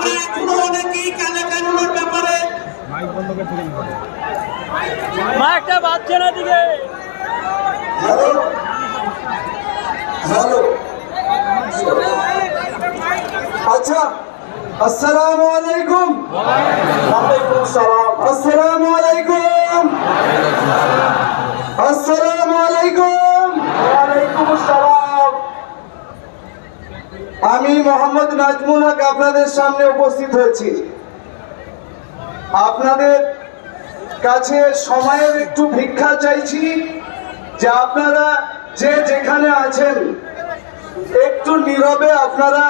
আমরা এখনো অনেকেই কানে কানুনের ব্যাপারে মাইকটা বাজছে না দিকে। হ্যালো হ্যালো আচ্ছা আসসালামু আলাইকুম। ওয়ালাইকুম সালাম। আসসালামু আলাইকুম। আসসালামু আলাইকুম। ওয়ালাইকুম আসসালাম। আমি মোহাম্মদ নাজমুল হক আপনাদের সামনে উপস্থিত হয়েছি। আপনাদের কাছে সময়ের একটু ভিক্ষা চাইছি যে আপনারা যে যেখানে আছেন একটু নীরবে আপনারা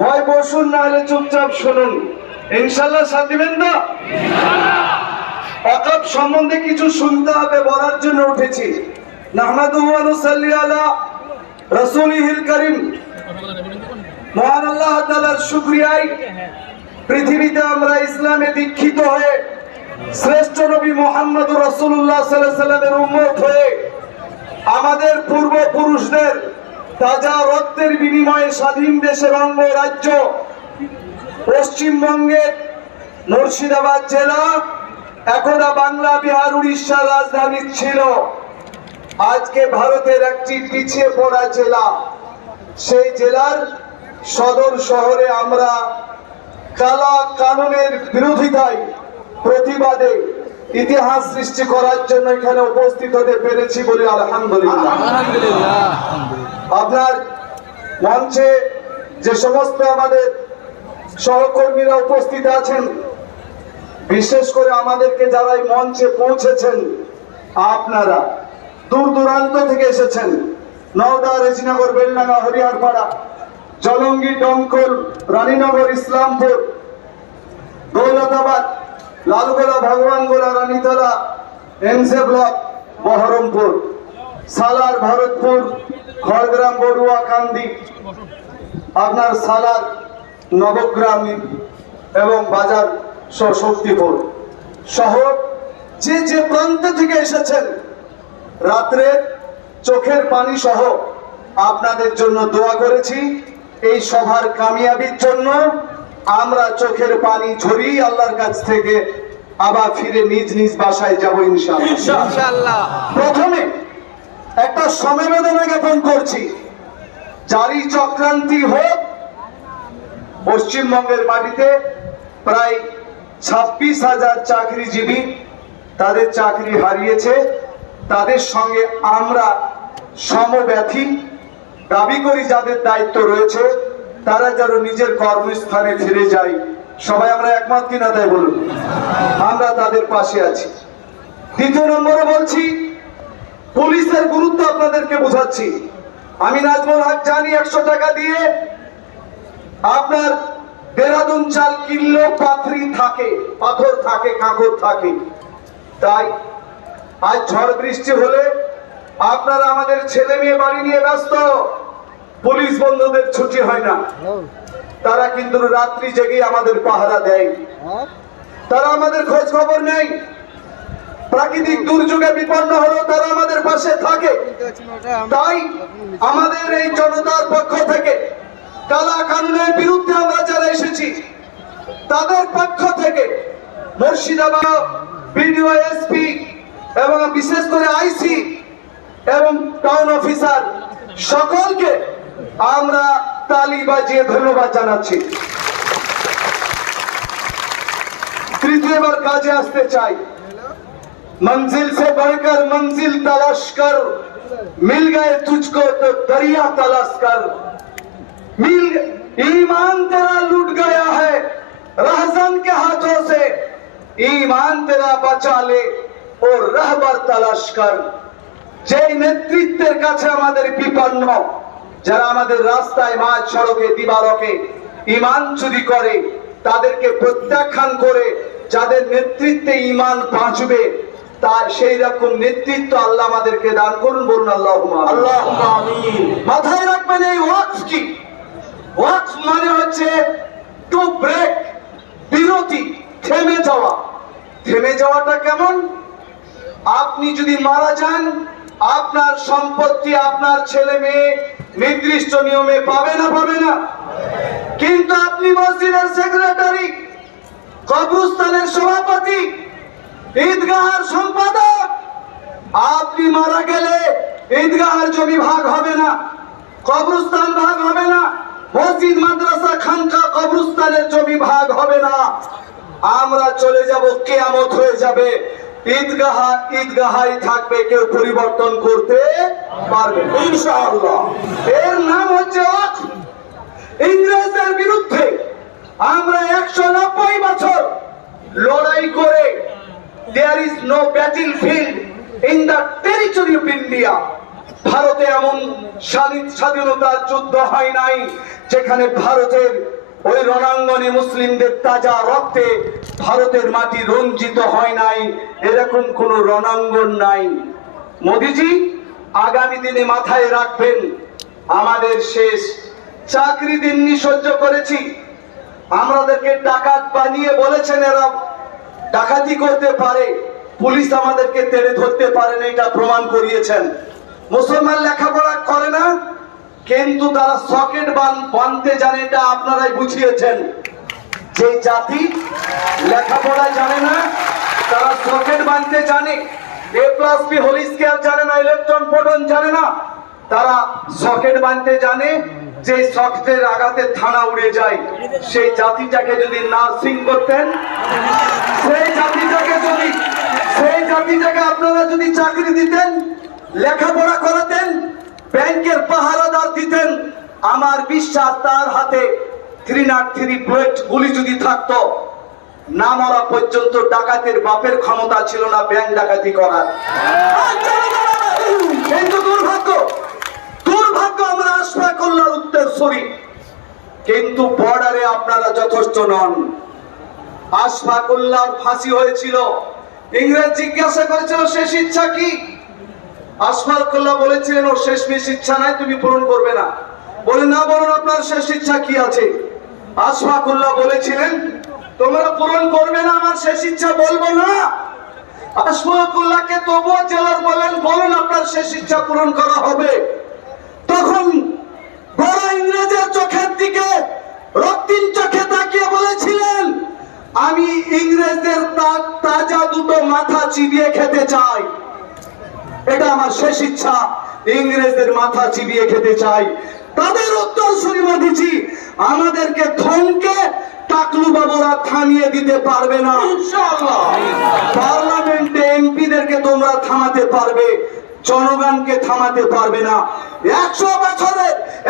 হয় বসুন না হলে চুপচাপ শুনুন। ইনশাল্লাহ সাথ দিবেন না? ওয়াকফ সম্বন্ধে কিছু শুনতে হবে, বলার জন্য উঠেছি। নাহমাদুহু ওয়া নুসাল্লি আলা রাসূলিহিল কারীম। মহান আল্লাহ তাআলার শুকরিয়ায় পৃথিবীতে আমরা ইসলামে দীক্ষিত হয়ে শ্রেষ্ঠ নবী মুহাম্মদুর রাসূলুল্লাহ সাল্লাল্লাহু আলাইহি সাল্লামের উম্মত হয়ে আমাদের পূর্বপুরুষদের তাজা রক্তের বিনিময়ে স্বাধীন দেশের অঙ্গরাজ্য পশ্চিমবঙ্গের মুর্শিদাবাদ জেলা একদা বাংলা বিহার উড়িষ্যার রাজধানী ছিল। আজকে ভারতের একটি পিছিয়ে পড়া জেলা। সেই জেলার সদর শহরে আমরা কালা কানুনের বিরোধিতায় প্রতিবাদে ইতিহাস সৃষ্টি করার জন্য এখানে উপস্থিত হতে পেরেছি বলে আলহামদুলিল্লাহ। আপনার মঞ্চে যে সমস্ত আমাদের সহকর্মীরা উপস্থিত আছেন, বিশেষ করে আমাদেরকে যারা এই মঞ্চে পৌঁছেছেন, আপনারা দূর দূরান্ত থেকে এসেছেন। নওদা, রেজিনগর, বেলডাঙ্গা, হরিহরপাড়া, জলঙ্গি, ডমকল, রানীনগর, ইসলামপুর, দৌলতাবাদ, লালগোলা, ভগবানগোলা, রানীতলা, এমসে ব্লক, বহরমপুর, সালার, ভরতপুর, খড়গ্রাম, বড়ুয়া, কান্দি, আপনার সালার, নবগ্রামী এবং বাজার শক্তিপুর সহ যে যে প্রান্ত থেকে এসেছেন, রাত্রে চোখের পানি সহ আপনাদের জন্য দোয়া করেছি। এই সভার কামিয়াবির জন্য আমরা চোখের পানি ঝরিয়ে আল্লাহর কাছ থেকে আবার ফিরে নিজ নিজ বাসায় যাব ইনশাআল্লাহ। প্রথমে একটা সমবেদনা জ্ঞাপন করছি, জারি চক্রান্তি হোক। পশ্চিমবঙ্গের মাটিতে প্রায় 26,000 চাকরিজীবী তাদের চাকরি হারিয়েছে। তাদের সঙ্গে আমরা সমব্যথী। দাবি করি যাদের দায়িত্ব রয়েছে তারা যেন নিজের কর্মস্থানে ফিরে যায়। সবাই আমরা একমত কিনা তাই বলুন। আমরা তাদের পাশে আছি। দ্বিতীয় নম্বরে বলছি, পুলিশের গুরুত্ব আপনাদেরকে বোঝাচ্ছি। আমি নাজমুল হক জানি 100 টাকা দিয়ে আপনার দেরাদুন চাল কিনলেও পাথর থাকে, কাঁকর থাকে। তাই আজ ঝড় বৃষ্টি হলে আপনারা আমাদের ছেলে মেয়ে বাড়ি নিয়ে ব্যস্ত, পুলিশ বন্ধুদের ছুটি হয় না। তারা কিন্তু রাত্রি জেগে আমাদের পাহারা দেয়, তারা আমাদের খোঁজ খবর নেই। প্রাকৃতিক দুর্যোগে বিপন্ন হলেও তারা আমাদের পাশে থাকে। তাই আমাদের এই জনতার পক্ষ থেকে কালা কানুনের বিরুদ্ধে আমরা যারা এসেছি তাদের পক্ষ থেকে মুর্শিদাবাদ বিডিও, এসপি এবং বিশেষ করে আইসি এবং টাউন অফিসার সকলকে আমরা তালি বাজিয়ে ধন্যবাদ জানাচ্ছি। তৃতীয়বার কাজে আসতে চাই। मंजिल से बढ़कर मंजिल तलाश कर, मिल गए तुझको तो दरिया तलाश कर, मिल ईमान तेरा लूट गया है रहजन के हाथों से, ईमान तेरा बचा ले और रहबर तलाश कर। যে নেতৃত্বের কাছে আমাদের বিপন্ন, যারা আমাদের রাস্তায়, মাঝ সড়কে, দিবালকে ঈমান চুরি করে, তাদেরকে প্রত্যাখ্যান করে যাদের নেতৃত্বে ঈমান বাঁচবে, তার সেই রকম নেতৃত্ব আল্লাহ আমাদেরকে দান করুন। বলুন আল্লাহুম্মা আমিন। মাথায় রাখবেন এই ওয়াকফ কি? ওয়াকফ মানে হচ্ছে টু ব্রেক, বিরতি, থেমে যাওয়া। থেমে যাওয়াটা কেমন? আপনি যদি মারা যান, আপনার সম্পত্তি আপনার ছেলে মেয়ে নির্দিষ্ট নিয়মে পাবে না? কিন্তু আপনি মসজিদের সেক্রেটারি, কবরস্থানের সভাপতি, ঈদগাহের সম্পাদক, আপনি মারা গেলে ঈদগাহের জমি ভাগ হবে না, কবরস্থান ভাগ হবে না, মসজিদ মাদ্রাসা খানকা কবরস্থানের জমি ভাগ হবে না। আমরা চলে যাব, কিয়ামত হয়ে যাবে, ঈদগাহাই থাকবে, কেউ পরিবর্তন করতে পারবে না ইনশাআল্লাহ। এর নাম হচ্ছে ওয়াকফ। ইংরেজদের বিরুদ্ধে আমরা 190 বছর লড়াই করে, there is no battlefield in the territory of India, ভারতে এমন স্বাধীনতার যুদ্ধ হয় নাই যেখানে ভারতের ওই রণাঙ্গনে মুসলিমদের তাজা রক্তে ভারতের মাটি রঞ্জিত হয় নাই, এরকম কোন রণাঙ্গন নাই। মোদিজি, আগামী দিনে মাথায় রাখবেন, আমাদের শেষ। চাকরি দিননি সহ্য করেছি, আমাদেরকে ডাকাত বানিয়ে বলেছেন এরা ডাকাতি করতে পারে, পুলিশ আমাদেরকে তেড়ে ধরতে পারে না, এটা প্রমাণ করিয়েছেন। মুসলমান লেখাপড়া করে না, কিন্তু তারা সকেট বানতে জানে, এটা আপনারাই বুঝিয়েছেন। যে জাতি লেখাপড়া জানে না, তারা সকেট বানতে জানে, A+B হোল স্কয়ার জানে না, ইলেকট্রন প্রোটন জানে না, তারা সকেট বানতে জানে। যে সকেটের আঘাতে থানা উড়ে যায়, সেই জাতিটাকে যদি নার্সিং করতেন, সেই জাতিটাকে আপনারা যদি চাকরি দিতেন, লেখাপড়া করাতেন, ব্যাংকের পাহারাদার দিতেন, আমার বিশ্বাস তার হাতে 303 বুলেট গুলি যদি থাকতো, না মরা পর্যন্ত ডাকাতের বাপের ক্ষমতা ছিল না ব্যাংক ডাকাতি করার। কিন্তু দুর্ভাগ্য আমরা আশফাকুল্লাহর উত্তরসূরি, কিন্তু বর্ডারে আপনারা যথেষ্ট নন। আশফাকুল্লাহর ফাঁসি হয়েছিল, ইংরেজ জিজ্ঞাসা করেছিল শেষ ইচ্ছা কি? আশফাকুল্লাহ বলেছিলেন ওর শেষমেশ ইচ্ছা নাই, তুমি পূরণ করবে না। বলে না, বলুন আপনার শেষ ইচ্ছা কি আছে? আশফাকুল্লাহ বলেছিলেন তোমরা পূরণ করবে না, আমার শেষ ইচ্ছা বলবো না। আশফাকুল্লাহকে তবুও জেলার বলেন, বলুন আপনার শেষ ইচ্ছা পূরণ করা হবে। তখন বড় ইংরেজের চোখের দিকে রক্তিম চোখে তাকিয়ে বলেছিলেন, আমি ইংরেজদের তাজা দুটো মাথা চিবিয়ে খেতে চাই, এটা আমার শেষ ইচ্ছা, ইংরেজদের মাথা চিবিয়ে খেতে চাই। তাদের উত্তরসূরি মোদিজি, আমাদেরকে ধমকে টাকলু বাবুরা থামিয়ে দিতে পারবে না ইনশাআল্লাহ। পার্লামেন্টে এমপিদেরকে তোমরা থামাতে পারবে, জনগণকে থামাতে পারবে না। 100 বছরে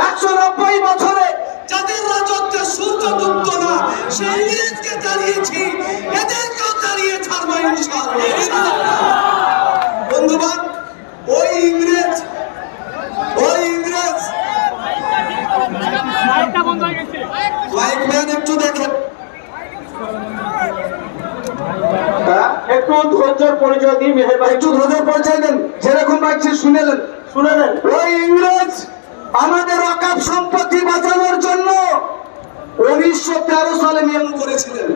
190 বছরে যাদের রাজত্বে সূর্য ডুবতো না, সেই ইংরেজকে দাঁড়িয়েছি, এদেরকেও দাঁড়িয়ে ছাড়বো ইনশাআল্লাহ। বন্ধুবান, ওই ইংরেজ মাইক ম্যান একটু দেখেন, একটু ধৈর্যের পরিচয় দিন, মেহেরবানি একটু ধৈর্যের পরিচয় দেন, যেরকম লাগছে শুনেলেন। ওই ইংরেজ আমাদের ওয়াকফ সম্পত্তি বাঁচানোর জন্য 1913 সালে নিয়ম করেছিলেন,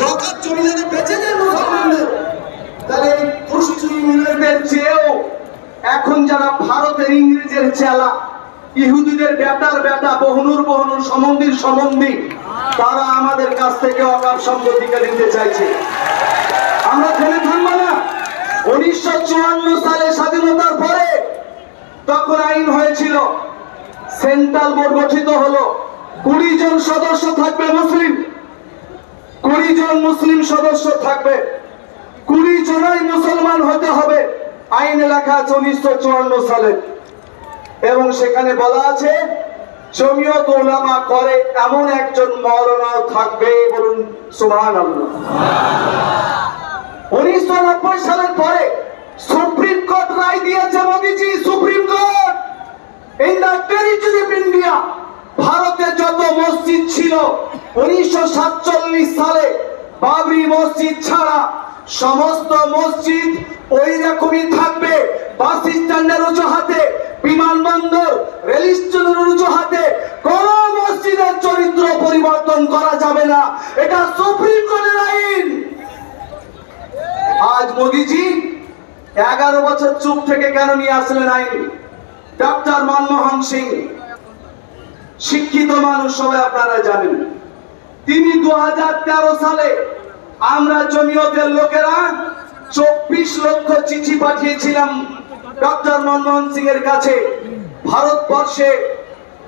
ওয়াকফ জমি যদি বেঁচে যায় মুসলমানদের, তাহলে এই দুষ্টু ইংরেজদের চেয়েও এখন যারা ভারতের ইংরেজের চেলা, ইহুদিদের বেটার বেটা, বহুনুর সম্বন্ধী, তারা আমাদের কাছ থেকে ওয়াকফ সম্পত্তিকে নিতে চাইছে। আমরা থেমে থামবো না। 1954 সালে স্বাধীনতার পরে তখন আইন হয়েছিল, সেন্ট্রাল বোর্ড গঠিত হলো, 20 জন সদস্য থাকবে মুসলিম, 20 জন মুসলিম সদস্য থাকবে, 20 জনই মুসলমান হতে হবে। আইনে লেখা আছে 1954 সালে, এবং সেখানে বলা আছে জমিয়ত উলামা করে এমন একজন মাওলানা থাকবে, বলুন সুবহানাল্লাহ। 1990 সালের পরে সুপ্রিম কোর্ট রায় দিয়েছে মোদিজি, supreme court, in the territory of India, ভারতে যত মসজিদ ছিল 1947 সালে বাবরি মসজিদ ছাড়া সমস্ত মসজিদ ওই রকমই থাকবে। বাস স্ট্যান্ডের অজুহাতে, বিমানবন্দর, রেল স্টেশনের অজুহাতে কোন মসজিদের চরিত্র পরিবর্তন করা যাবে না, এটা সুপ্রিম কোর্টের আইন। আজ মোদিজি 11 বছর চুপ থেকে কেন নিয়ে আসলেন আইন? ডক্টর মনমোহন সিং শিক্ষিত মানুষ, সবাই আপনারা জানেন। তিনি 2013 সালে আমরা জমিয়তের লোকেরা 24 লক্ষ চিঠি পাঠিয়েছিলাম ডক্টর মনমোহন সিং এর কাছে। ভারতবর্ষে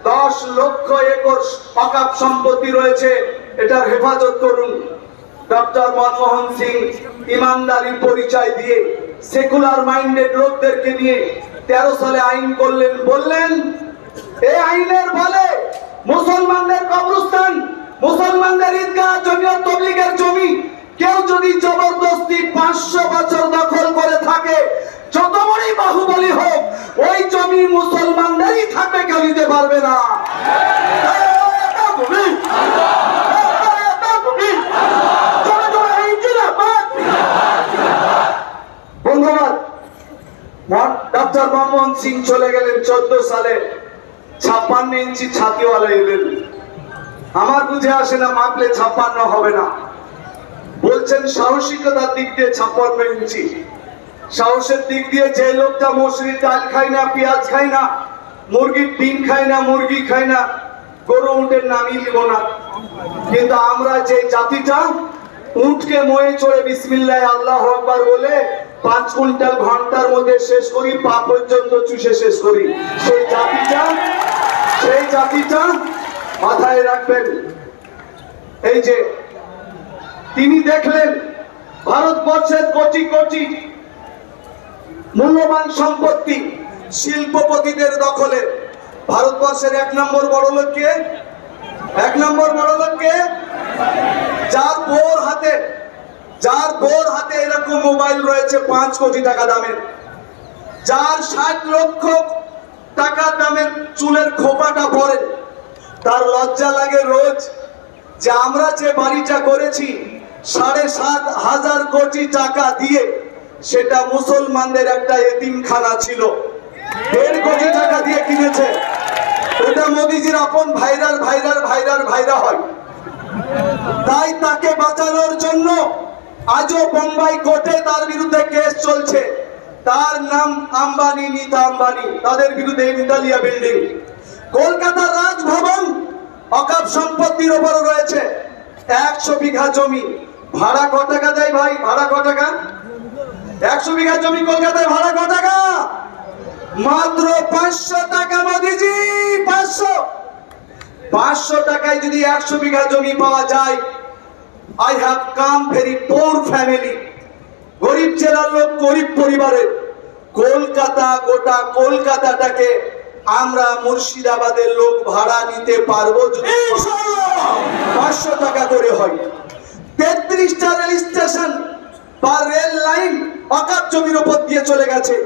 10 লক্ষ একর অকাপ সম্পত্তি রয়েছে, এটার হেফাজত করুন। ডক্টর মনমোহন সিং ইমানদারির পরিচয় দিয়ে সেকুলার মাইন্ডেড লোকদেরকে নিয়ে 13 সালে আইন করলেন। বললেন এই আইনের বলে মুসলমানদের কবরস্থান, মুসলমানদের ঈদগাহ, জমিয়ত তবলিগের জমি কেউ যদি জবরদস্তি 500 বছর দখল করে থাকে, যত বড়ই বাহুবলী হোক, ওই জমি মুসলমানদেরই থাকবে, কেউ নিতে পারবে না। বন্ধুবান, ডক্টর মনমোহন সিং চলে গেলেন 14 সালে। 56 ইঞ্চি ছাতিওয়ালা এলেন। আমার বুঝে আসে না, মাপলে 56 হবে না। বলছেন সাহসিকতার দিক দিয়ে 56 ইঞ্চি, সাহসের দিক দিয়ে যে লোকটা মসুরির ডাল খায় না, পেঁয়াজ খায় না, মুরগির ডিম খায় না, মুরগি খায় না, গরু উটের নামই নিব না। কিন্তু আমরা যে জাতিটা উটকে ময়ে চড়ে বিসমিল্লাহ আল্লাহু আকবার বলে 5 কুইন্টাল ঘন্টার মধ্যে শেষ করি, পা পর্যন্ত চুষে শেষ করি, সেই জাতিটা মাথায় রাখবেন। এই যে তিনি দেখলেন ভারতবর্ষের কোটি কোটি মূল্যবান সম্পত্তি শিল্পপতিদের দখলে। ভারতবর্ষের 1 নম্বর বড় লোককে, যার বোর হাতে এরকম মোবাইল রয়েছে 5 কোটি টাকা দামের, যার 60 লক্ষ টাকা দামের চুলের খোপাটা পরে, তার লজ্জা লাগে রোজ যে আমরা যে বাড়িটা করেছি 7,500 কোটি টাকা দিয়ে, সেটা মুসলমানদের একটা এতিমখানা ছিল, 1.5 কোটি টাকা দিয়ে কিনেছে। ওটা মোদিজির আপন ভাইরা হয়। তাই তাকে বাঁচানোর জন্য আজও বোম্বাই কোর্টে তার বিরুদ্ধে কেস চলছে। তার নাম আম্বানি, নীতা আম্বানি, তাদের বিরুদ্ধে ইন্দালিয়া বিল্ডিং। কলকাতার রাজভবন অকাপ সম্পত্তির উপর রয়েছে 100 বিঘা জমি। ভাড়া ক টাকা দেয় ভাই? ভাড়া ক টাকা? 100 বিঘা জমি কলকাতায় ভাড়া ক টাকা? মাত্র 500 টাকা। মোদিজি 500 টাকায় যদি 100 বিঘা জমি পাওয়া যায়। I have come very poor family, গরিব জেলার লোক, গরিব পরিবারের। কলকাতা, গোটা কলকাতাটাকে আমরা মুর্শিদাবাদের লোক ভাড়া নিতে পারবো যদি 500 টাকা করে হয়। 33টা রেল স্টেশন বা রেল লাইন অকাপ জমির উপর দিয়ে চলে গেছে,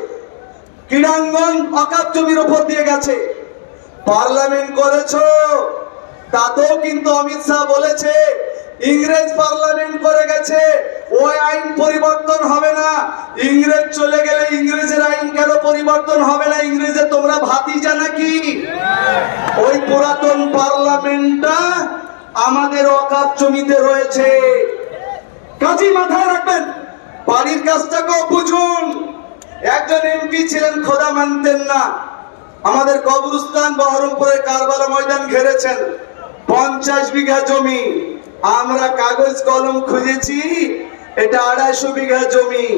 ক্রীড়াঙ্গন অকাপ জমির উপর দিয়ে গেছে। পার্লামেন্ট করেছো, তাতেও কিন্তু অমিত শাহ বলেছে ইংরেজ পার্লামেন্ট করে গেছে, ওই আইন পরিবর্তন হবে না। ইংরেজ চলে গেলে ইংরেজের আইন কেন পরিবর্তন হবে না? ইংরেজে তোমরা ভাতিজা নাকি? ওই পুরাতন পার্লামেন্টটা আমাদের অকাপ জমিতে রয়েছে। কাজী মাথায় রাখবেন, বাড়ির কাজটাকেও বুঝুন। একজন এমপি ছিলেন, খোদা মানতেন না, আমাদের কবরস্থান বহরমপুরের কারবালা ময়দান ঘেরেছেন, 50 বিঘা জমি। আমরা কাগজ কলম খুঁজেছি, এটা 250 বিঘা জমি।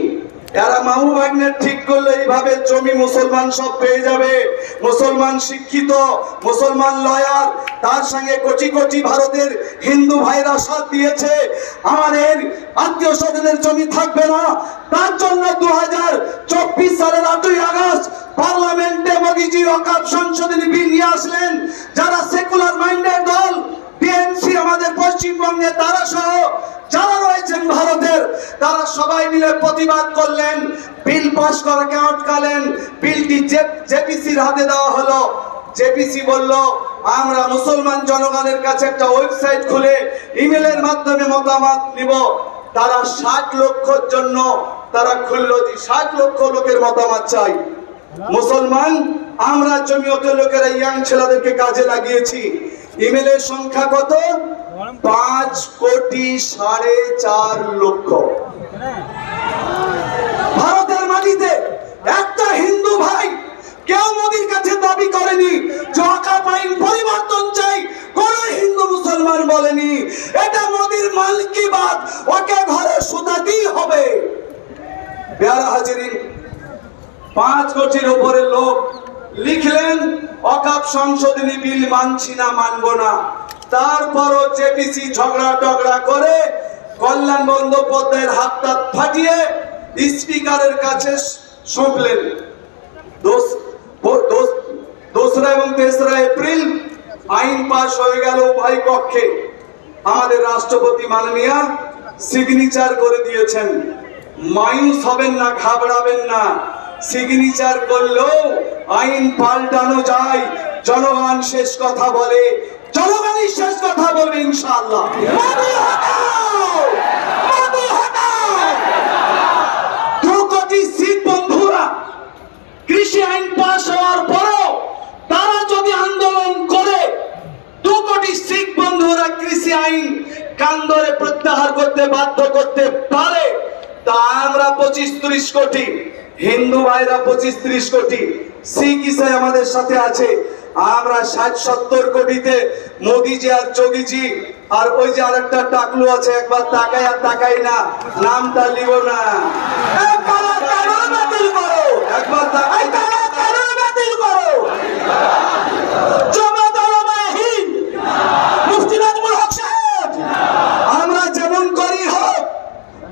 এরা মামু ভাগ্নের ঠিক করলে এইভাবে জমি মুসলমান সব পেয়ে যাবে। মুসলমান শিক্ষিত, মুসলমান লয়ার, তার সঙ্গে কোটি কোটি ভারতের হিন্দু ভাইরা সাথ দিয়েছে। আমাদের আত্মীয় স্বজনের জমি থাকবে না। তার জন্য 2024 সালের 8ই আগস্ট পার্লামেন্টে মোদিজি ওয়াকফ সংশোধনী বিল নিয়ে আসলেন। যারা সেকুলার মাইন্ডেড দল, টিএমসি আমাদের পশ্চিমবঙ্গে, তারা সহ যারা রয়েছেন ভারতের, তারা সবাই মিলে প্রতিবাদ করলেন, বিল পাস করাকে আটকালেন। বিলটি জেপিসির হাতে দেওয়া হলো। জেপিসি বলল আমরা মুসলমান জনগণের কাছে একটা ওয়েবসাইট খুলে ইমেলের মাধ্যমে মতামত নিব। তারা 60 লক্ষর জন্য তারা খুললো, যে 60 লক্ষ লোকের মতামত চাই। মুসলমান আমরা জমিয়তের লোকেরা ইয়াং ছেলেদেরকে কাজে লাগিয়েছি। ইমেলের সংখ্যা কত? 5,4.5 লক্ষ। ভারতের মাটিতে একটা হিন্দু ভাই কেউ মোদির কাছে দাবি করেনি যে ওয়াকফ আইন পরিবর্তন চাই। কাল কি বাত ওকে ঘরে শুতাতেই হবে। প্যারা হাজিরিন, 5 কোটির উপরে লোক লিখলেন ওয়াকফ সংশোধনী বিল মানছি না, মানবো না। তারপরও জেপিসি ঝগড়া করে কল্যাণ বন্দ্যোপাধ্যায়ের হাতটা ফাটিয়ে স্পিকারের কাছে সঁপলেন। 2রা এবং 3রা এপ্রিল আইন পাশ হয়ে গেল উভয় পক্ষে। আমাদের রাষ্ট্রপতি মাননীয় সিগনেচার করে দিয়েছেন। মায়ুস হবেন না, ঘাবড়াবেন না, সিগনেচার করলেও আইন পাল্টানো যায়। জনগণ শেষ কথা বলে, জনগণই শেষ কথা বলবে ইনশাআল্লাহ। 2 কোটি শিখ বন্ধুরা কৃষি আইন পাশ হওয়ার পরও তারা যদি আন্দোলন করে, 2 কোটি শিখ বন্ধুরা কৃষি আইন কান ধরে প্রত্যাহার করতে বাধ্য করতে পারে, তা আমরা 25-30 কোটি, হিন্দু ভাইরা 25-30 কোটি, শিখ ইসাই আমাদের সাথে আছে। আমরা 60-70 কোটিতে মোদিজি আর যোগীজি আর ওই যে আরেকটা টাকলু আছে, একবার তাকাই আর তাকাই না, নামটা লিব না। একবার বাতিল করো, একবার তাকাই বাতিল করো। আমরা যেমন করি হোক,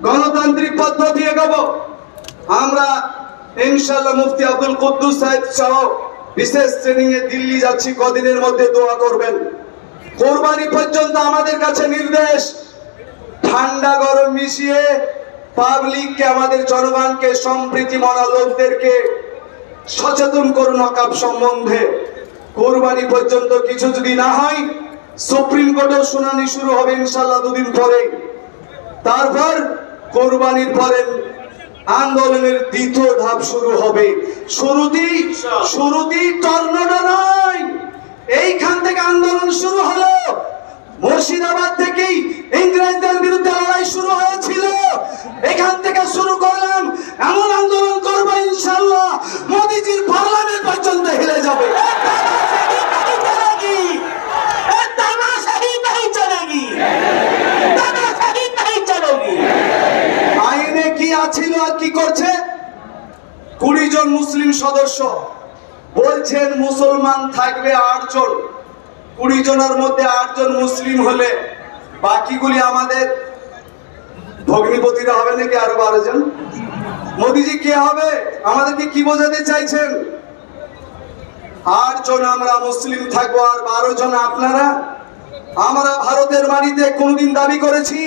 গণতান্ত্রিক পদ্ধতি এগোবো। আমরা ইনশাআল্লাহ মুফতি আব্দুল কুদ্দুস সাহেব সহ বিশেষ ট্রেনিং এ দিল্লি যাচ্ছি, কদিনের মধ্যে দোয়া করবেন। কোরবানি পর্যন্ত আমাদের কাছে নির্দেশ, ঠান্ডা গরম মিশিয়ে পাবলিককে, আমাদের জনগণকে, সম্প্রীতি মনা লোকদেরকে সচেতন করুন ওয়াকফ সম্বন্ধে। কোরবানি পর্যন্ত কিছু যদি না হয়, সুপ্রিম কোর্টেও শুনানি শুরু হবে ইনশাআল্লাহ 2 দিন পরে। তারপর কোরবানির পরে আন্দোলনের 2য় ধাপ শুরু হবে। শুরুতেই টর্নেডো নয়, এইখান থেকে আন্দোলন শুরু হলো। মুর্শিদাবাদ থেকেই ইংরেজদের বিরুদ্ধে লড়াই শুরু হয়েছিল, এখান থেকে শুরু করলাম। এমন আন্দোলন করবো ইনশাআল্লাহ মোদিজির পার্লামেন্ট পর্যন্ত হেলে যাবে। আইনে কি আছিল আর কি করছে? 20 জন মুসলিম সদস্য বলছেন মুসলমান থাকবে 8 জন। 20 জনের মধ্যে 8 জন মুসলিম হলে বাকিগুলি আমাদের ভগ্নিপতিরা হবে নাকি আরো 12 জন? মোদিজি কে হবে? আমাদেরকে কি বোঝাতে চাইছেন? 8 জন আমরা মুসলিম থাকবো আর 12 জন আপনারা। আমরা ভারতের মাটিতে কোনদিন দাবি করেছি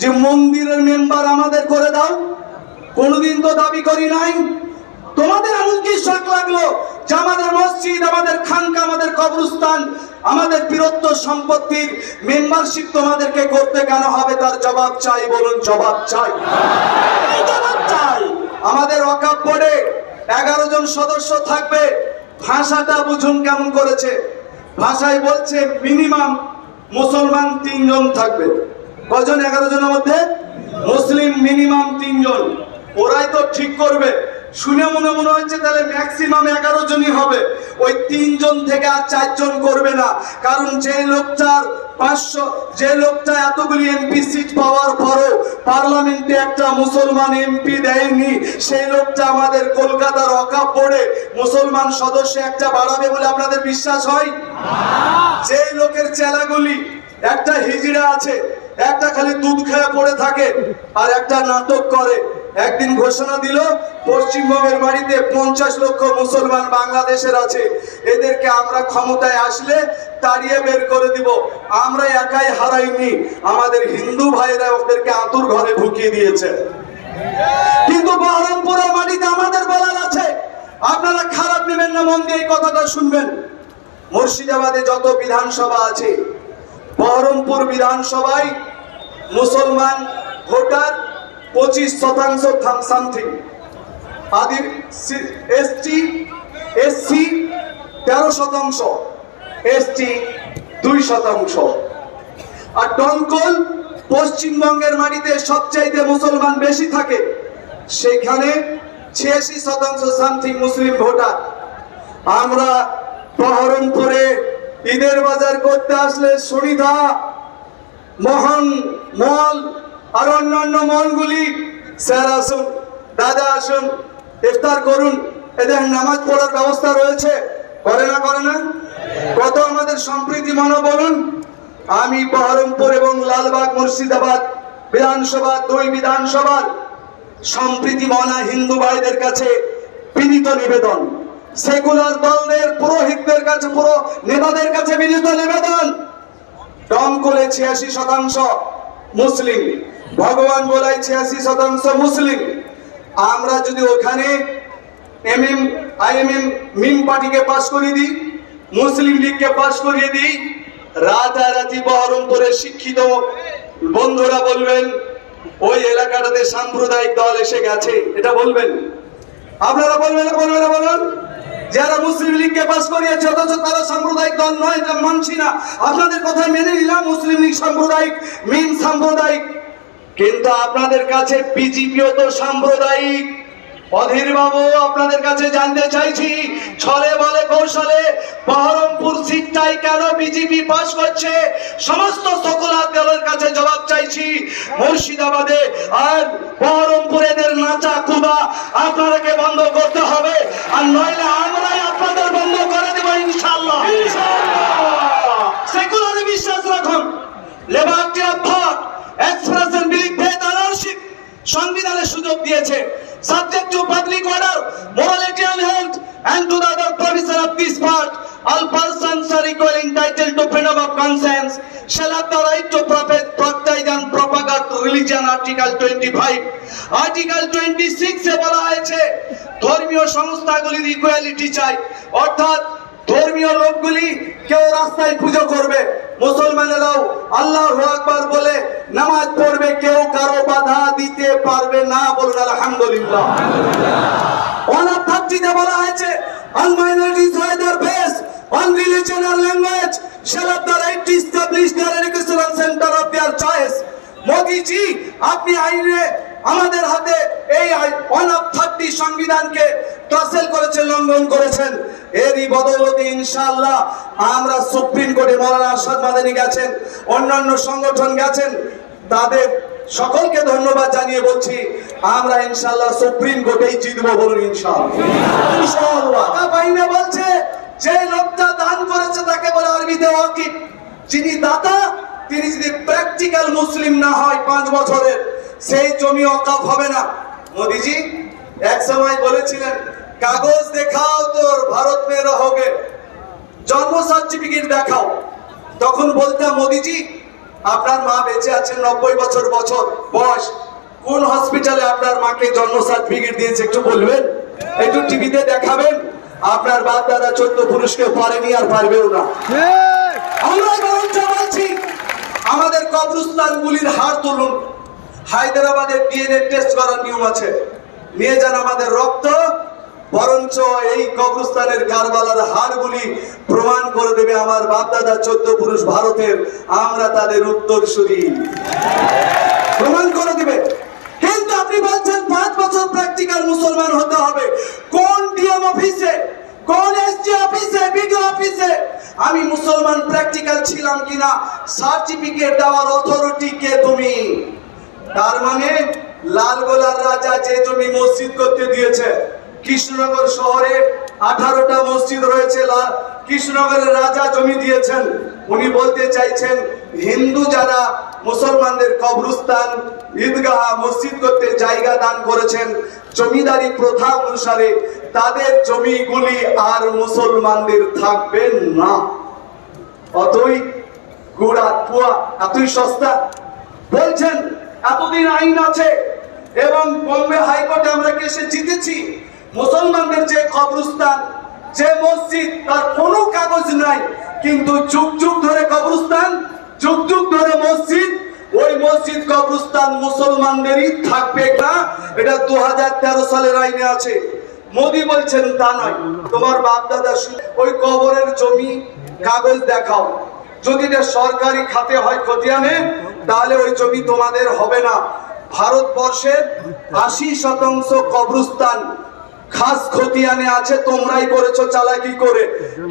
যে মন্দিরের মেম্বার আমাদের করে দাও? কোনদিন তো দাবি করি নাই। তোমাদের এমন কি শখ লাগলো যে আমাদের মসজিদ, আমাদের খানকা, আমাদের কবরস্থান, আমাদের বীরত্ব সম্পত্তির মেম্বারশিপ তোমাদেরকে করতে কেন হবে? তার জবাব চাই, বলুন জবাব চাই, জবাব চাই। আমাদের ওয়াকফ বোর্ডে 11 জন সদস্য থাকবে। ভাষাটা বুঝুন কেমন করেছে। ভাষায় বলছে মিনিমাম মুসলমান 3 জন থাকবে। কজন? 11 জনের মধ্যে মুসলিম মিনিমাম 3 জন। ওরাই তো ঠিক করবে। শুনে মনে হচ্ছে তাহলে ম্যাক্সিমাম 11 জনই হবে। ওই 3 জন থেকে আর 4 জন করবে না। কারণ যে লোকটা এতগুলি এমপি সিট পাওয়ার পরও পার্লামেন্টে একটা মুসলমান এমপি দেয়নি, সেই লোকটা আমাদের কলকাতার ওয়াকফ বোর্ডে মুসলমান সদস্য একটা বাড়াবে বলে আপনাদের বিশ্বাস হয়? যে লোকের চেলাগুলি, একটা হিজড়া আছে, একটা খালি দুধ খেয়ে পড়ে থাকে আর একটা নাটক করে। একদিন ঘোষণা দিল পশ্চিমবঙ্গের বাড়িতে 50 লক্ষ মুসলমান বাংলাদেশের আছে, এদেরকে আমরা ক্ষমতায় আসলে তাড়িয়ে বের করে দিব। আমরা একাই হারাইনি, আমাদের হিন্দু ভাইরা ওদেরকে আতুর ঘরে ঢুকিয়ে দিয়েছে। কিন্তু বহরমপুরের মাটিতে আমাদের বলার আছে। আপনারা খারাপ নেবেন না, মন দিয়ে এই কথাটা শুনবেন। মুর্শিদাবাদে যত বিধানসভা আছে, বহরমপুর বিধানসভায় মুসলমান voter 25% something, ST SC 13%, ST 2%। আর ডনকল পশ্চিমবঙ্গের মাটিতে সবচাইতে মুসলমান বেশি থাকে, সেখানে 86% সামথিং মুসলিম ভোটার। আমরা বহরমপুরে ঈদের বাজার করতে আসলে সুবিধা মোহন মল আর অন্যান্য মলগুলি স্যার আসুন, দাদা আসুন, ইফতার করুন। এদের নামাজ পড়ার ব্যবস্থা রয়েছে, করে না করে না? কত আমাদের সম্প্রীতি মনে বলুন। আমি বহরমপুর এবং লালবাগ মুর্শিদাবাদ বিধানসভা, দুই বিধানসভার সম্প্রীতি মনা হিন্দু ভাইদের কাছে বিনীত নিবেদন, সেকুলার দলদের পুরোহিতদের কাছে, পুরো নেতাদের কাছে বিনীত নিবেদন। দমকলে 86% মুসলিম, ভগবান বলাই 86% মুসলিম। আমরা যদি ওখানে এমএম আইএমএম মিম পার্টিকে পাশ করিয়ে দিই, মুসলিম লীগকে পাশ করিয়ে দিই, রাতারাতি বহরমপুরের শিক্ষিত বন্ধুরা বলবেন ওই এলাকাটাতে সাম্প্রদায়িক দল এসে গেছে, এটা বলবেন। আপনারা বলবেন না বলবেন না বলুন? যারা মুসলিম লীগকে পাস করিয়েছে অথচ তারা সাম্প্রদায়িক দল নয়, এটা মানছি না। আপনাদের কথা মেনে নিলাম, মুসলিম লীগ সাম্প্রদায়িক, মিম সাম্প্রদায়িক, কিন্তু আপনাদের কাছে বিজেপিও তো সাম্প্রদায়িক। অধীর বাবু, আপনাদের কাছে জানতে চাইছি, ছলে বলে কৌশলে বহরমপুর সিটটাই কেন বিজেপি পাস করছে? সমস্ত সেকুলার দলের কাছে জবাব চাইছি। মুর্শিদাবাদে আর বহরমপুরে এদের নাচা কুদা আপনাদেরকে বন্ধ করতে হবে, আর নইলে আমরাই আপনাদের বন্ধ করে দেব ইনশাআল্লাহ। সেকুলারে বিশ্বাস রাখুন। Liberty of thought, expression, believe, faith, and worship সংবিধানের সুযোগ দিয়েছে। Subject to public order, morality and health, and to the other provision of this part, all persons are equally entitled to freedom of conscience, shall have the right to profess, practice and propagate religion. Article 25, Article 26 এ বলা হয়েছে ধর্মীয় সংস্থাগুলির equality চাই, অর্থাৎ ধর্মীয় লোকগুলি কেউ রাস্তায় পুজো করবে, মুসলমানেরাও আল্লাহু আকবার বলে নামাজ পড়বে, কেউ কারো বাধা দিতে পারবে না। বলুন আলহামদুলিল্লাহ। অনাথ থাকতে বলা হয়েছে all minorities whether based on religion or language shall have the right to establish their educational center of their choice. মোদিজি, আপনি আইনে আমাদের হাতে এই অনাথ থাকতে সংবিধানকে ক্যান্সেল করেছেন, লঙ্ঘন করেছেন। এরই বদৌলতে ইনশাআল্লাহ আমরা সুপ্রিম কোর্টে মাওলানা আরশাদ মাদানী গেছেন, অন্যান্য সংগঠন গেছেন, তাদের সকলকে ধন্যবাদ জানিয়ে বলছি আমরা ইনশাআল্লাহ সুপ্রিম কোর্টেই জিতবো। বলুন ইনশাআল্লাহ। ইনশাআল্লাহ। বাইনে বলছে যে লোকটা দান করেছে তাকে বলে আরবিতে ওয়াকিফ। যিনি দাতা তিনি যদি প্র্যাকটিক্যাল মুসলিম না হয় 5 বছরের, সেই জমি ওয়াকফ হবে না। মোদিজি এক সময় বলেছিলেন কাগজ দেখাও তোর ভারত মে রहोगे, জন্ম সার্টিফিকেট দেখাও। তখন বলতাম মোদিজি আপনার মা বেঁচে আছেন 90 বছর বয়স, কোন হসপিটালে আপনার মাকে জন্ম সার্টিফিকেট দিয়েছে একটু বলবেন, একটু টিভিতে দেখাবেন। আপনার বাপ দাদা 14 পুরুষকে পারেনি আর পারবেও না। আমরা বরঞ্চ বলছি আমাদের কবরস্থানগুলির হাড় তুলুন, হায়দ্রাবাদের ডিএনএ টেস্ট করার নিয়ম আছে, নিয়ে যান আমাদের রক্ত, বরঞ্চ এই কবরস্থানের কারবালার হাড়গুলি প্রমাণ করে দেবে আমার বাপ দাদা 14 পুরুষ ভারতের, আমরা তাদের উত্তরসূরি, প্রমাণ করে দিবে। কিন্তু আপনি বলছেন 5 বছর প্র্যাকটিক্যাল মুসলমান হতে হবে। কোন ডিএম অফিসে, কোন এসডি অফিসে, বিডিও অফিসে আমি মুসলমান প্র্যাকটিক্যাল ছিলাম কিনা সার্টিফিকেট দেওয়ার অথরিটি কে তুমি? তার মানে লালগোলার রাজা যে জমি মসজিদ করতে দিয়েছে, কৃষ্ণনগর শহরে 18টা মসজিদ রয়েছে, কৃষ্ণনগরের রাজা জমি দিয়েছেন। উনি বলতে চাইছেন হিন্দু যারা মুসলমানদের কবরস্থান, ঈদগাহ, মসজিদ করতে জায়গা দান করেছেন জমিদারি প্রথা অনুসারে, তাদের জমিগুলি আর মুসলমানদের থাকবে না। অতই গুড়া পুয়া এতই সস্তা বলছেন। এতদিন আইন আছে এবং বোম্বে হাইকোর্টে আমরা কেসে জিতেছি। মুসলমানদের যে কবরস্থান, যে মসজিদ, তার কোনো কাগজ নাই, কিন্তু যুগ যুগ ধরে কবরস্থান, যুগ যুগ ধরে মসজিদ, ওই মসজিদ কবরস্থান মুসলমানদেরই থাকবে না। এটা 2013 সালের আইনে আছে। মোদি বলছেন তা নয়, তোমার বাপ দাদা ওই কবরের জমি কাগজ দেখাও, যদি এটা সরকারি খাতে হয় খতিয়ানে, তাহলে ওই জমি তোমাদের হবে না। ভারতবর্ষের 80% কবরস্থান খাস খতিয়ানে আছে, তোমরাই করেছো চালাকি করে।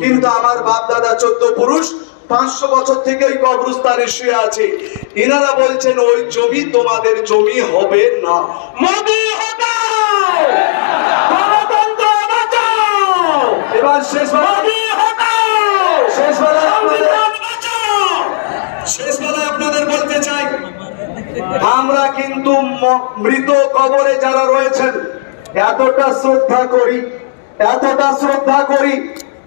কিন্তু আমার বাপ দাদা 14 পুরুষ 500 বছর থেকে ওই কবরস্থানে শুয়ে আছে। এনারা বলছেন ওই জমি তোমাদের জমি হবে না। মোদি হটাও, গণতন্ত্র বাঁচাও। এবার মোদি হটাও, শেষবেলায় আপনাদের বলতে চাই, আমরা কিন্তু মৃত কবরে যারা রয়েছেন এতটা শ্রদ্ধা করি,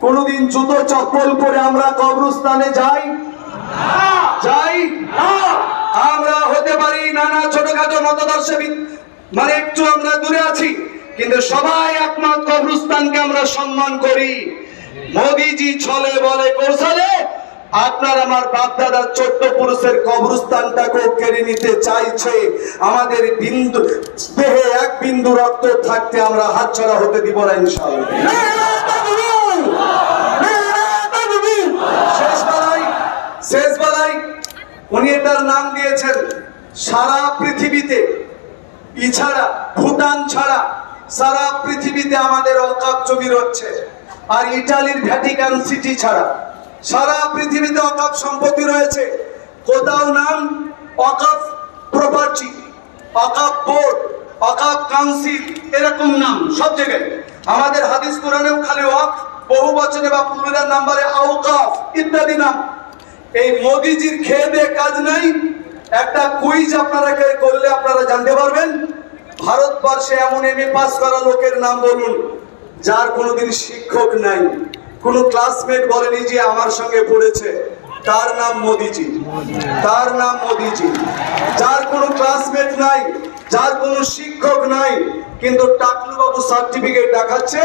কোনদিন জুতো চপ্পল পরে আমরা কবরস্থানে যাই? আমরা হতে পারি নানা ছোটখাটো মতাদর্শে মানে একটু আমরা দূরে আছি, কিন্তু সবাই একমাত্র কবরস্থানকে আমরা সম্মান করি। মোদিজি ছলে বলে কৌশলে আপনার আমার বাপদাদার ছোট্ট পুরুষের কবরস্থানটাকে কেড়ে নিতে চাইছে। আমাদের বিন্দু দেহে এক বিন্দু রক্ত থাকতে আমরা হাতছাড়া হতে দিব না ইনশাআল্লাহ। শেষবেলায় উনি এটার নাম দিয়েছেন সারা পৃথিবীতে এছাড়া ভুটান ছাড়া সারা পৃথিবীতে আমাদের অকাপ জমি রয়েছে, আর ইটালির ভ্যাটিকান সিটি ছাড়া সারা পৃথিবীতে অকাপ সম্পত্তি রয়েছে। কোথাও নাম অকাপ প্রপার্টি, অকাপ বোর্ড, অকাপ কাউন্সিল, এরকম নাম সব জায়গায়। আমাদের হাদিস কোরআনেও খালি ওয়াকফ, বহু বচনে বা প্লুরাল নাম্বারে আওকাফ ইত্যাদি নাম। এই মোদিজির খেয়ে দিয়ে কাজ নাই। একটা কুইজ আপনারা করলে আপনারা জানতে পারবেন ভারতবর্ষে এমন এমএ পাস করা লোকের নাম বলুন যার কোনোদিন শিক্ষক নাই, কোন ক্লাসমেট বলেনি যে আমার সঙ্গে পড়েছে, তার নাম মোদিজি। তার নাম মোদিজি। যার কোনো ক্লাসমেট নাই, যার কোনো শিক্ষক নাই, কিন্তু টাকলু বাবু সার্টিফিকেট দেখাচ্ছে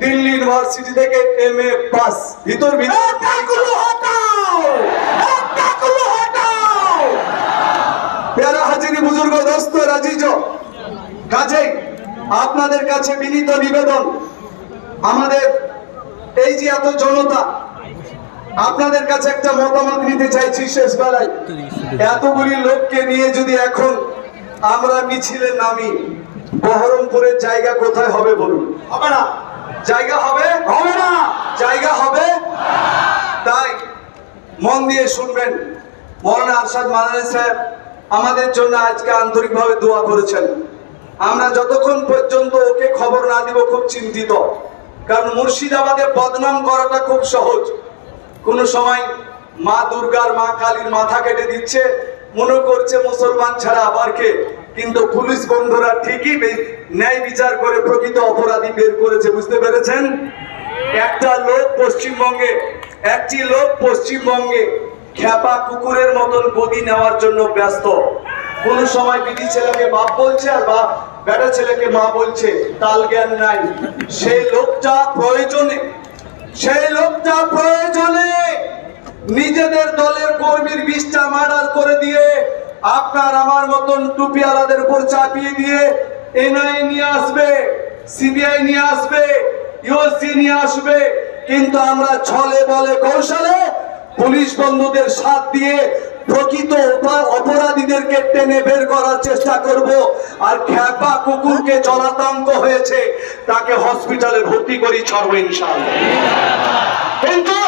দিল্লি ইউনিভার্সিটি থেকে এমএ পাস। ভিতর প্যারা হাজিরি বুজুর্গ দোস্ত রাজিজ, কাজেই আপনাদের কাছে বিনীত নিবেদন, আমাদের এই যে এত জনতা, আপনাদের কাছে একটা মতামত নিতে চাইছি। শেষ বেলায় এতগুলি লোককে নিয়ে যদি এখন আমরা মিছিলে নামি, বহরমপুরের জায়গা কোথায় হবে বলুন? হবে না। জায়গা হবে? হবে না। জায়গা হবে? তাই মন দিয়ে শুনবেন। মৌলানা আরশাদ মাদানী সাহেব আমাদের জন্য আজকে আন্তরিকভাবে দোয়া করেছেন। আমরা যতক্ষণ পর্যন্ত ওকে খবর না দিব খুব চিন্তিত, কারণ মুর্শিদাবাদে বদনাম করাটা খুব সহজ। কোন সময় মা দুর্গার, মা কালীর মাথা কেটে দিচ্ছে, মনে করছে মুসলমান ছাড়া আবার কে, কিন্তু পুলিশ বন্ধুরা ঠিকই ন্যায় বিচার করে প্রকৃত অপরাধী বের করেছে। বুঝতে পেরেছেন? একটি লোক পশ্চিমবঙ্গে খ্যাপা কুকুরের মতন গদি নেওয়ার জন্য ব্যস্ত। কোন সময় বিধি ছেলেকে বাপ বলছে আর বেটা ছেলেকে মা বলছে, তাল জ্ঞান নাই। সেই লোকটা প্রয়োজনে নিজেদের দলের কর্মীর 20টা মার্ডার করে দিয়ে আপনার আমার মতন টুপিওয়ালাদের উপর চাপিয়ে দিয়ে এনআইএ নিয়ে আসবে, সিবিআই নিয়ে আসবে, ইউএসসি নিয়ে আসবে, কিন্তু আমরা ছলে বলে কৌশলে পুলিশ বন্ধুদের সাথ দিয়ে প্রকৃত অপরাধীদেরকে টেনে বের করার চেষ্টা করব। আর খ্যাপা কুকুরকে জলাতঙ্ক হয়েছে, তাকে হসপিটালে ভর্তি করি ছাড়বো ইনশাআল্লাহ। কিন্তু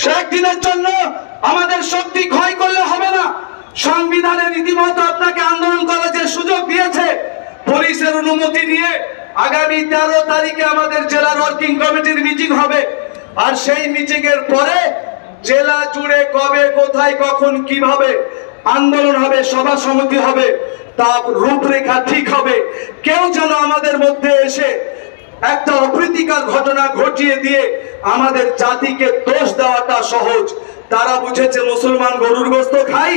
সে একদিনের জন্য আমাদের শক্তি ক্ষয় করলে হবে না। সংবিধানের রীতিমতো আপনাকে আন্দোলন করার যে সুযোগ দিয়েছে, পুলিশের অনুমতি নিয়ে আগামী 13 তারিখে আমাদের জেলার ওয়ার্কিং কমিটির মিটিং হবে। আর সেই মিটিং এর পরে জেলা জুড়ে কবে, কোথায়, কখন, কিভাবে আন্দোলন হবে, সভা সমিতি হবে, তার রূপরেখা ঠিক হবে। কেউ যেন আমাদের মধ্যে এসে একটা অপ্রীতিকর ঘটনা ঘটিয়ে দিয়ে আমাদের জাতিকে দোষ দেওয়াটা সহজ। তারা বুঝেছে মুসলমান গরুর গোস্ত খাই,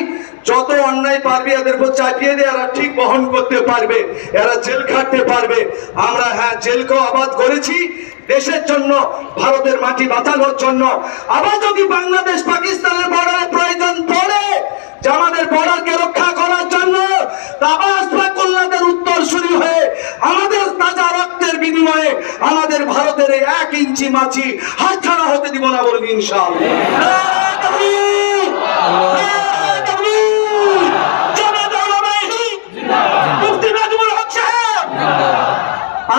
যত অন্যায় পারবে এদের উপর চাপিয়ে দিয়ে এরা ঠিক বহন করতে পারবে, এরা জেল খাটতে পারবে। আমরা হ্যাঁ জেলকেও আবাদ করেছি দেশের জন্য, ভারতের মাটি বাঁচানোর জন্য। আবার যদি বাংলাদেশ পাকিস্তানের বর্ডারে প্রয়োজন পড়ে যে আমাদের বর্ডারকে রক্ষা করার জন্য, কল্যাণের উত্তর শুরু হয়ে আমাদের তাজা রক্তের বিনিময়ে আমাদের ভারতের 1 ইঞ্চি মাছি হাতছাড়া হতে দিব না বলুন ইনশাআল্লাহ।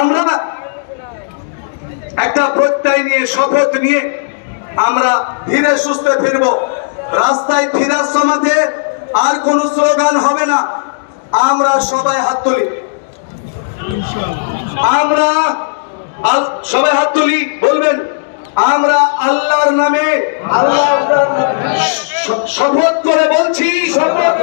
আমরা একটা প্রত্যয় নিয়ে, শপথ নিয়ে আমরা ধীরে সুস্থে ফিরবো। রাস্তায় ফেরার সময়তে আর কোনো স্লোগান হবে না। আমরা সবাই হাত তুলি, আমরা সবাই হাত তুলি, বলবেন আমরা আল্লাহর নামে শপথ করে বলছি, শপথ